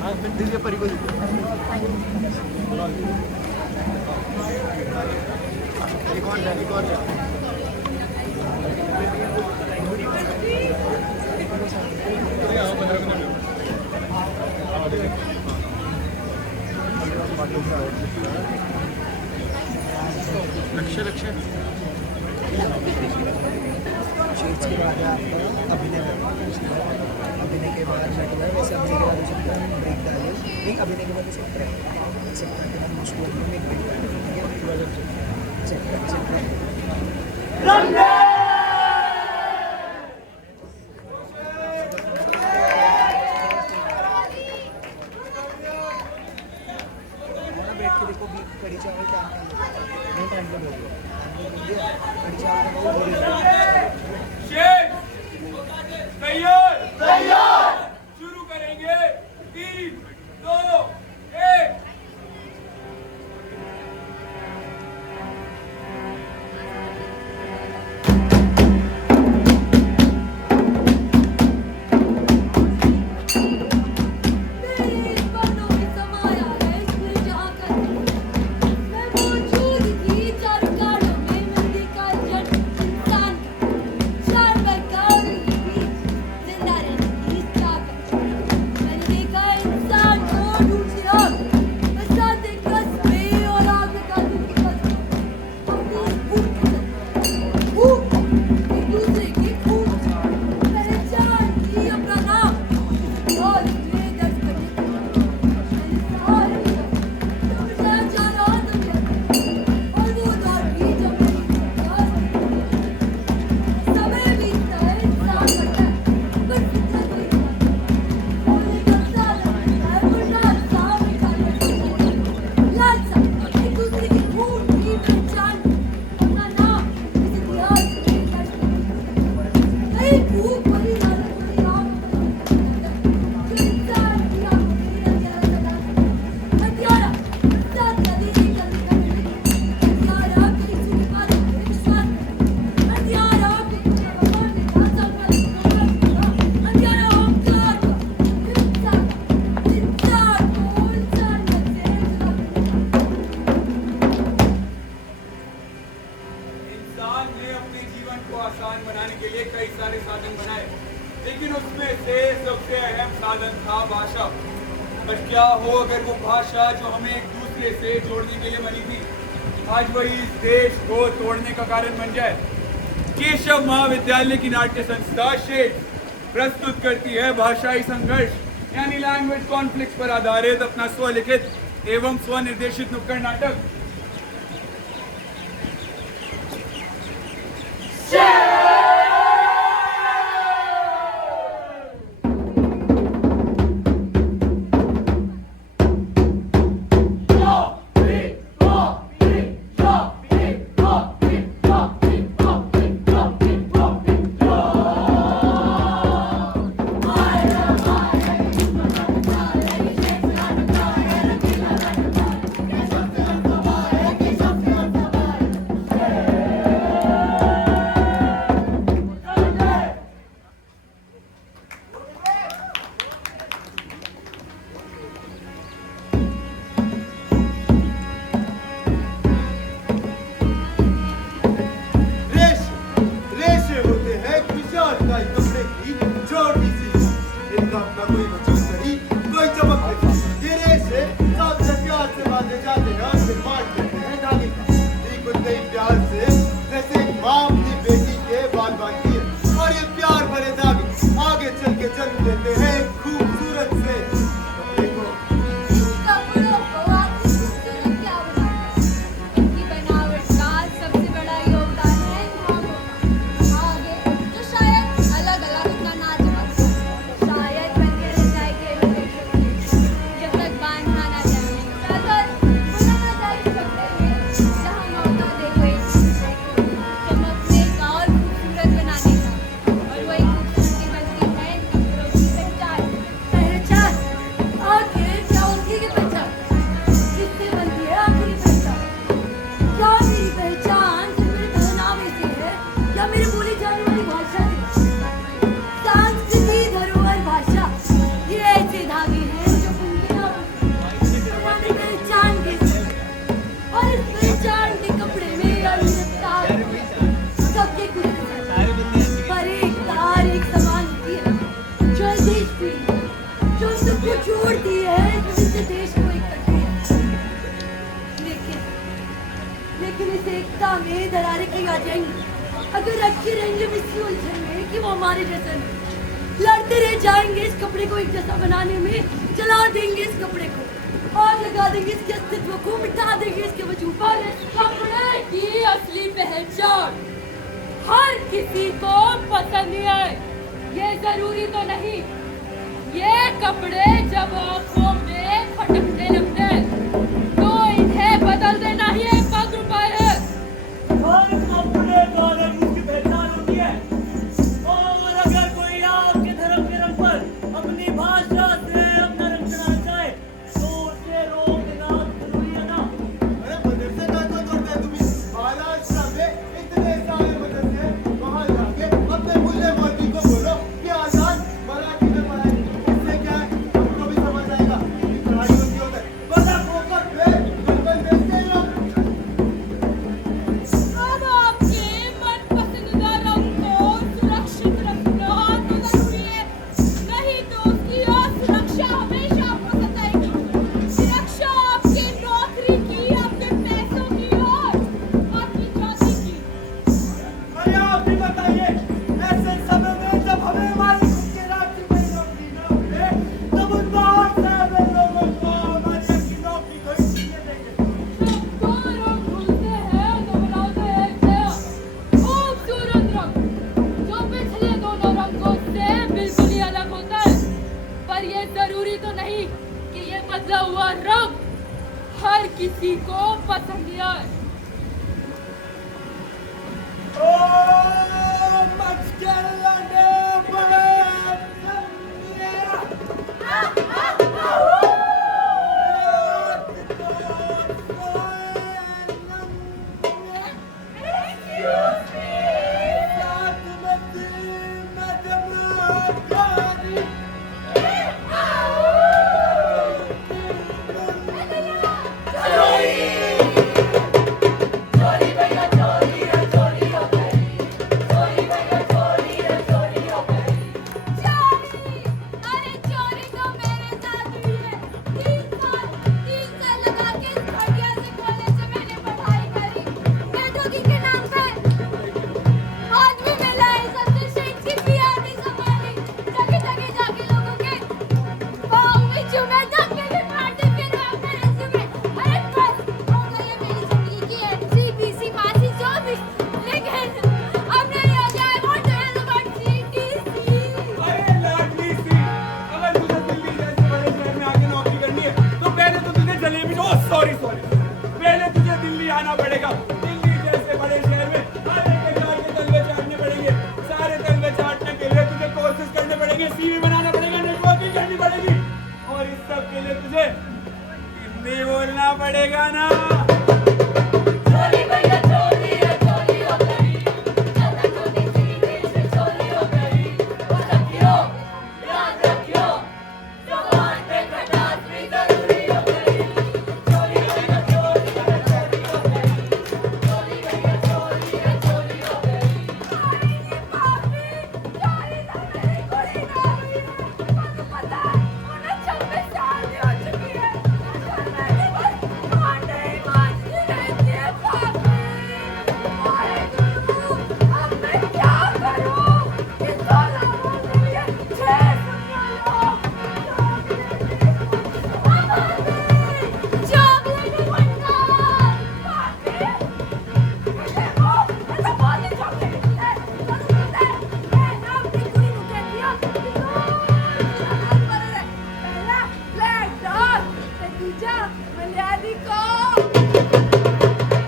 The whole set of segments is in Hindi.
हाँ फिर दिव्य परी को लक्ष्य लक्ष्य शेड्स के बाद आपका अभिनय करना है। अभिनय के बाद मेटल वैसे अभिनय के बाद उसे ब्रेक डालिए, नहीं अभिनय के बाद उसे ट्रैक के बाद उसको में ब्रेक डालिए, ठीक है। बैठ के देखो भी कड़ी चावल क्या नहीं टाइम लग गया कड़ी चावल तैयार तैयार शुरू करेंगे 3 2 1 आसान बनाने के लिए कई सारे साधन बनाए, लेकिन उसमें से सबसे अहम साधन था भाषा। पर क्या हो अगर वो भाषा जो हमें एक दूसरे से जोड़ने के लिए बनी थी, आज वही इस देश को तोड़ने का कारण बन जाए। केशव महाविद्यालय की नाट्य संस्था शेड प्रस्तुत करती है भाषाई संघर्ष यानी लैंग्वेज कॉन्फ्लिक्ट पर आधारित अपना स्वलिखित एवं स्वनिर्देशित नुक्कड़ नाटक। में दरारें कहीं आ जाएंगी अगर रखे रहेंगे हम इसी उलझन में कि वो हमारे जैसा नहीं। लड़ते रह जाएंगे इस कपड़े को एक जैसा बनाने में, जला देंगे इस कपड़े को, आग लगा देंगे इसके अस्तित्व को, मिटा देंगे इसके वजूद पर। कपड़े की असली पहचान हर किसी को पसंद है, ये जरूरी तो नहीं। ये कपड़े जब आंखों में खटकने लगते हैं तो इन्हें बदल देना ही एक मात्र उपाय है। हर कपड़े का रंग उसकी पहचान होती है, और अगर कोई आपके धर्म के रंग पर अपनी भाषा से अपना रंग चढ़ाना चाहे तो उसे रोकना जरूरी है ना। अरे मदरसे का तो दौड़ता है तुम्हें, महाराष्ट्र में इतने सारे मदरसे, वहाँ जाके अपने मुल्ले मौलवी को बोलो कि आजाद मराठी में पढ़ाए, इससे क्या है हमको भी समझ आएगा कि पढ़ाई होती होता है। बड़ा फोकस पे गलगल बेचते हैं लोग। अब आपके मनपसंदीदा रंग को सुरक्षित रखना तो जरूरी है, नहीं तो उसकी असुरक्षा हमेशा आपको सताएगी। सुरक्षा आपके नौकरी की, आपके पैसों की और आपकी जाति की। अरे आप भी बताइए, ऐसे समय में जब हमें हमारी खुद के राज्य में नौकरी न मिले तब उन बाहर से आए लोगों को हमारी अच्छी नौकरी को इसलिए देंगे। जब दो रंग खुलते हैं तो बनाते हैं एक नया खूबसूरत रंग, जो पिछले दोनों रंगों से बिल्कुल ही अलग होता है। पर ये जरूरी तो नहीं कि ये बदला हुआ रंग हर किसी को पसंद आए। ओ मच के लड़े बड़े अरे चोरी तो मेरे साथ हुई है। 3 साल लगा के इस घटिया से कॉलेज से मैंने पढ़ाई करी, बेदोगी के नाम पे। आज भी मिला है सबसे शेख की पिया नहीं संभाली, जगह जगह जाके लोगों के पाँव में चूमे, धक्के के मारते फिर अपने रेज़्यूमे। अरे बस हो गई है मेरी जिंदगी की एंट्री, बीसी मासी जो भी, लेकिन अब नहीं हो जाए वो टेल बट सीटीसी। अरे लाडली सी, अगर तुझे दिल्ली जैसे बड़े शहर में आके नौकरी करनी है तो पहले तो तुझे जलेबी, सॉरी पहले तुझे दिल्ली आना पड़ेगा। दिल्ली जैसे बड़े शहर में हर एक प्रकार के तलवे चाटने पड़ेंगे। सारे तलवे चाटने के लिए तुझे कोर्सेज करने पड़ेंगे, सीवी बनाना पड़ेगा, नेटवर्किंग करनी पड़ेगी, और इस सब के लिए तुझे हिंदी बोलना पड़ेगा ना। चोरी भैया चोरी है, चोरी हो गई, चलना चोरी सीधी से चोरी हो गई। वो रखियो, याद रखियो, जुबान पे खटास भी जरूरी हो गई। चोरी भैया चोरी है, चोरी हो गई, चोरी भैया चोरी है, चोरी हो गई। अरे ये पापी, चोरी तो मेरी कुड़ी ना हुई है, आपको पता है, उन्हें 26 साल की हो चुकी है। मैंने बस कांटे ही मांझती रहती है पापी। अरे गुरु, अब मैं क्या करूं? इन 2 लोगों से मुझे 6 सुनना लो। चॉकलेट बनना पापी। देखो, ऐसा बहुत ही चॉकलेट है, मैं ना अपनी कुड़ी को कहती हूँ कि चॉकलेट पर है। पहला ब्लैक डॉग, ते दूजा मलयाली को।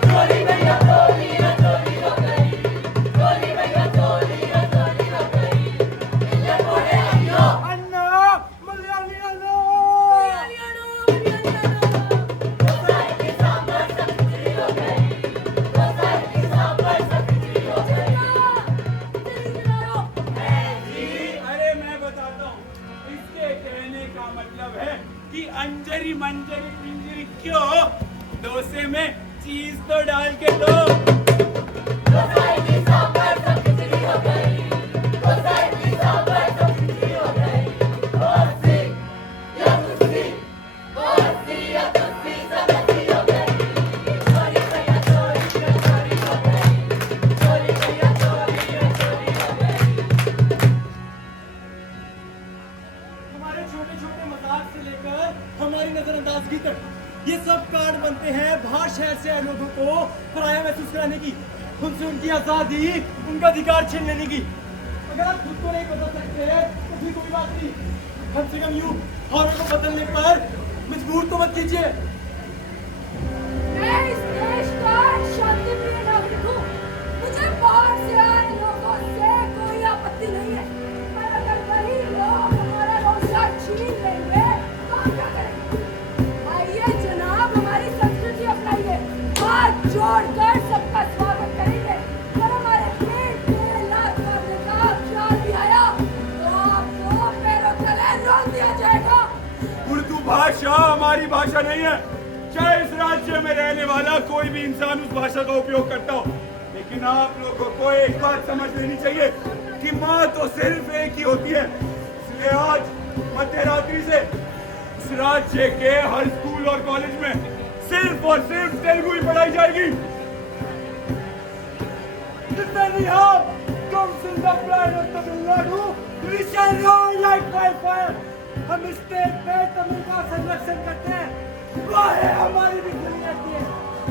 चोरी भैया चोरी है, चोरी हो गई, चोरी भैया चोरी है, चोरी हो गई। इल्ले कोड़े आइयो, अन्ना मलयाली अन्ना गोसाई की सांभर सब खिचड़ी हो गई, गोसाई की सांभर सब खिचड़ी हो गई। अरे मैं बताता हूँ, इसके कहने का मतलब है कि अंजरी मंजरी पिंजरी क्यों, डोसे में चीज तो डाल के दो। गोसाई की सांभर सब खिचड़ी हो गई, गोसाई की सांभर सब खिचड़ी हो गई। ओसी या तुसी, ओसी या तुसी सब खिचड़ी हो गई। चोरी भैया चोरी है, चोरी हो गई। बनते हैं बाहर शहर से आए लोगों को पराया महसूस कराने की, उनसे उनकी आज़ादी, उनका अधिकार छीन लेने की। अगर आप खुद को नहीं बदल सकते तो फिर कोई बात नहीं, कम से कम यूं औरों को बदलने पर मजबूर तो मत कीजिए। मैं इस देश का शांतिप्रिय नागरिक हूँ। मुझे बाहर से आए लोगों से कोई आपत्ति नहीं है, पर अगर वही लोग हमारा रोजगार छीन लेंगे तो हम क्या करेंगे? आइए जनाब, हमारी संस्कृति अपनाइए, हाथ जोड़कर सबका स्वागत करेंगे। और हमारे पेट में लात मारने का ख्याल भी आया तो आपको पैरों तले रोक दिया जाएगा। उर्दू भाषा हमारी भाषा नहीं है, चाहे इस राज्य में रहने वाला कोई भी इंसान उस भाषा का उपयोग करता हो। लेकिन आप लोगों को एक बात समझ लेनी चाहिए कि माँ तो सिर्फ एक ही होती है। इसलिए आज मध्य रात्रि से इस राज्य के हर स्कूल और कॉलेज में सिर्फ और सिर्फ तेलुगु ही पढ़ाई जाएगी। Defending home comes in the pride of Tamil Nadu. We shall roar like wildfire. हम इस स्टेट पे तमिल का संरक्षण करते हैं, वो है हमारी भी खुली रहती है,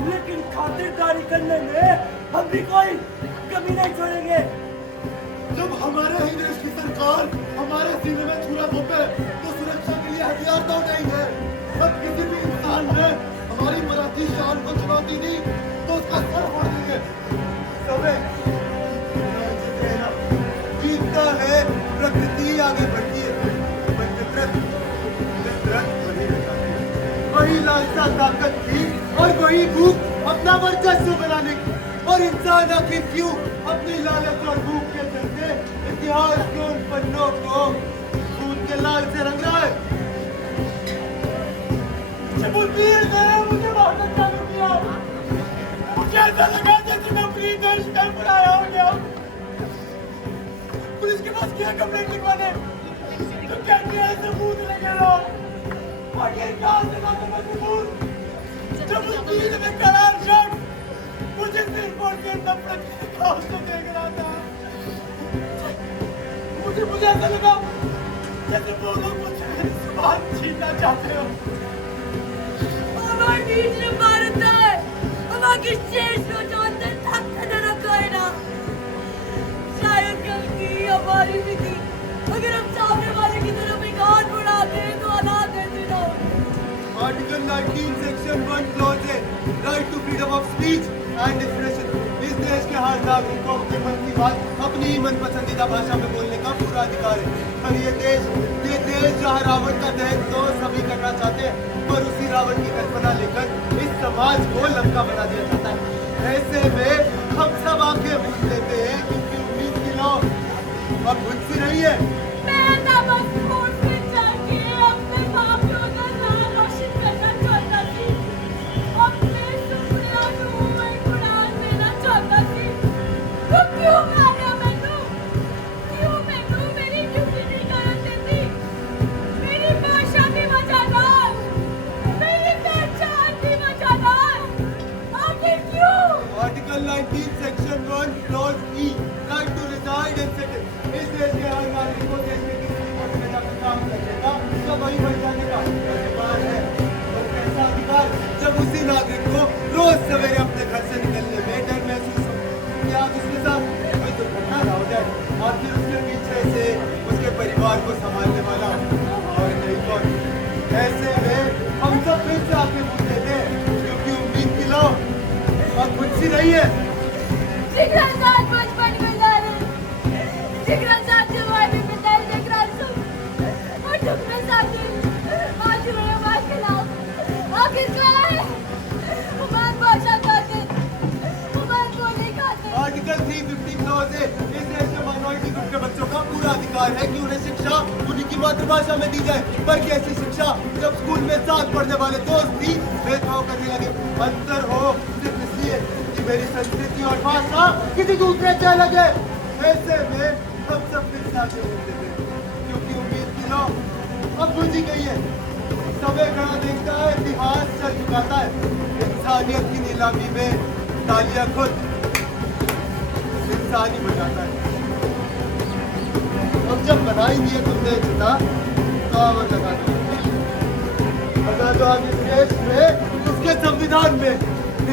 लेकिन खातिरदारी करने में हम भी कोई कमी नहीं छोड़ेंगे। जब हमारे ही देश की सरकार हमारे सीने में छुरा घोंपे तो सुरक्षा के लिए हथियार तो उठाएंगे। अब किसी भी इंसान ने हमारी मराठी शान को चुनौती दी तो उसका सर फोड़ देंगे। सबे जीतता है प्रकृति, आगे बढ़ती है, वही लालसा ताकत थी और वही भूख अपना वर्चस्व बनाने की। और इंसान आखिर क्यों अपनी लालच और भूख के चलते इतिहास के उन पन्नों को खून के लाल से रंग रहा है। मुझे बहुत चालू किया, मुझे ऐसा लगा जैसे मैं अपनी देश में पराया हो गया। पुलिस के पास किया कंप्लेंट लिखवाने तो कहते हैं सबूत लगे रहो, आखिरकार से ना तो सबूत। जब उस चीज में करार शक मुझे सिर्फ और सिर्फ नफरत के खाओ से देख रहा था। मुझे ऐसा लगा जैसे वो लोग मुझसे मेरी जुबान छीनना चाहते हो। हमारे बीच में भारत है, हमारे शेष को जो अंदर ताकत रखा है ना, शायद गलती हमारी भी थी। अगर हम सामने वाले की तरफ एक हाथ बढ़ाते तो हालात ऐसे ना हो। आर्टिकल 19 सेक्शन 1 क्लॉज है right to freedom of speech and expression. इस देश के हर नागरिक को अपने मन की बात अपनी ही मन पसंदीदा भाषा में बोलने का पूरा अधिकार है। और ये देश जहाँ रावण का दहन तो सभी करना चाहते हैं, पर उसी रावण की कल्पना लेकर इस समाज को लंका बना दिया जाता है। ऐसे में हम सब आंखें मूंद लेते हैं क्योंकि उम्मीद की लौ अब मुझसे नहीं है। मैं नमक फूट में जाके अपने माँ-बाप का नाम रोशन करना चाहता थी, अपने सपनों को उड़ान देना चाहता थी। तो क्यों मारा मैनू? क्यों मैनू मेरी ड्यूटी नहीं करने देती? मेरी भाषा भी मजादार, मेरी पहचान भी मजादार, आखिर क्यों? Article 19 section 1 clause e right to reside and settle. इस देश के हर नागरिक को देश के किसी भी कोने में जाकर काम करने का या वही बन जाने का अधिकार है। और कैसा अधिकार जब उसी नागरिक को रोज सवेरे अपने घर से निकलने में डर महसूस हो कि आज उसके साथ कोई दुर्घटना ना हो जाए और फिर उसके पीछे से उसके परिवार को संभालने वाला और नहीं कौन। ऐसे में हम सब फिर से आके पूछ लेते हैं क्योंकि उम्मीद की लो अब मुझसे नहीं है। जिगरदार बचपन गुजारे, जिगरदार जवानी बिताई जिगरासुम, और दुख में साथी आज हुए हमारे खिलाफ। आखिरकार हमारी भाषा खाते, हमारी बोली खाते। आर्टिकल 350 क्लॉज है इस देश के माइनॉरिटी ग्रुप के बच्चों का पूरा अधिकार है कि उन्हें शिक्षा उन्हीं की मातृभाषा में दी जाए। पर कैसी शिक्षा जब स्कूल में साथ पढ़ने वाले दोस्त भी भेदभाव करने लगे। अंतर हो सिर्फ इसलिए कि मेरी संस्कृति और भाषा किसी दूसरे से अलग है। ऐसे में हम सब फिर से आगे बढ़ते थे क्योंकि उम्मीद की लो अब बुझी गई है। सबे खड़ा देखता है, इतिहास चल चुकाता है। इंसानियत की नीलामी में तालियां खुद इंसान ही बजाता है। अब जब बना ही दिया तुमने चिता तो और लगा दिया। बता दो आज इस देश में, इसके संविधान में,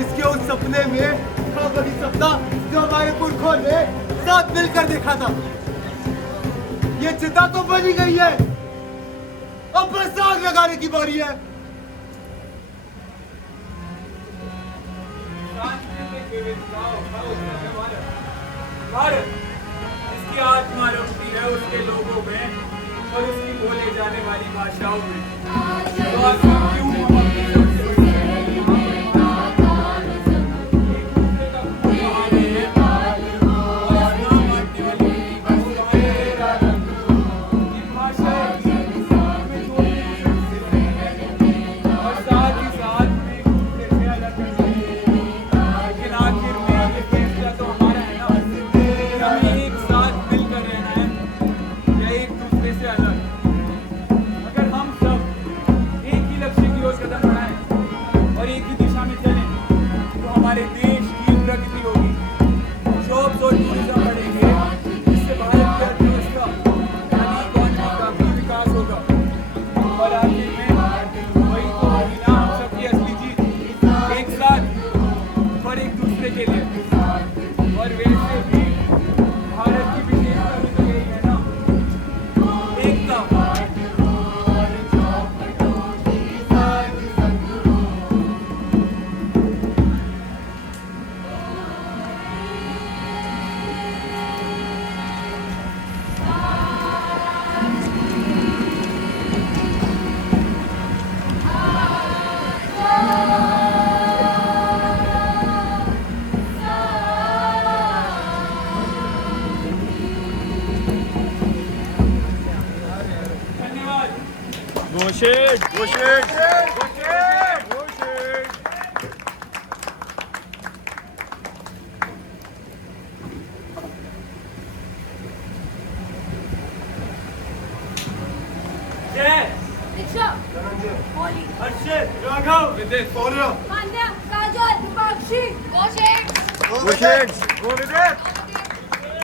इसके उस सपने में, इतना बड़ी सपना जो हमारे पुरखों ने साथ मिलकर देखा था। ये चिता तो बनी गई है, अब बस आग लगाने की बारी है। भारत इसकी आत्मा रमती है उसके लोगों में और उसकी बोले जाने वाली भाषाओं में। तो आखिर क्यों हम अपनी सबसे बड़ी दीक्षा, होली, हर्षित, राघव, विदेश सौर्य, मान्या, काजल, दीपाक्षी, कौशिक, गोविंद,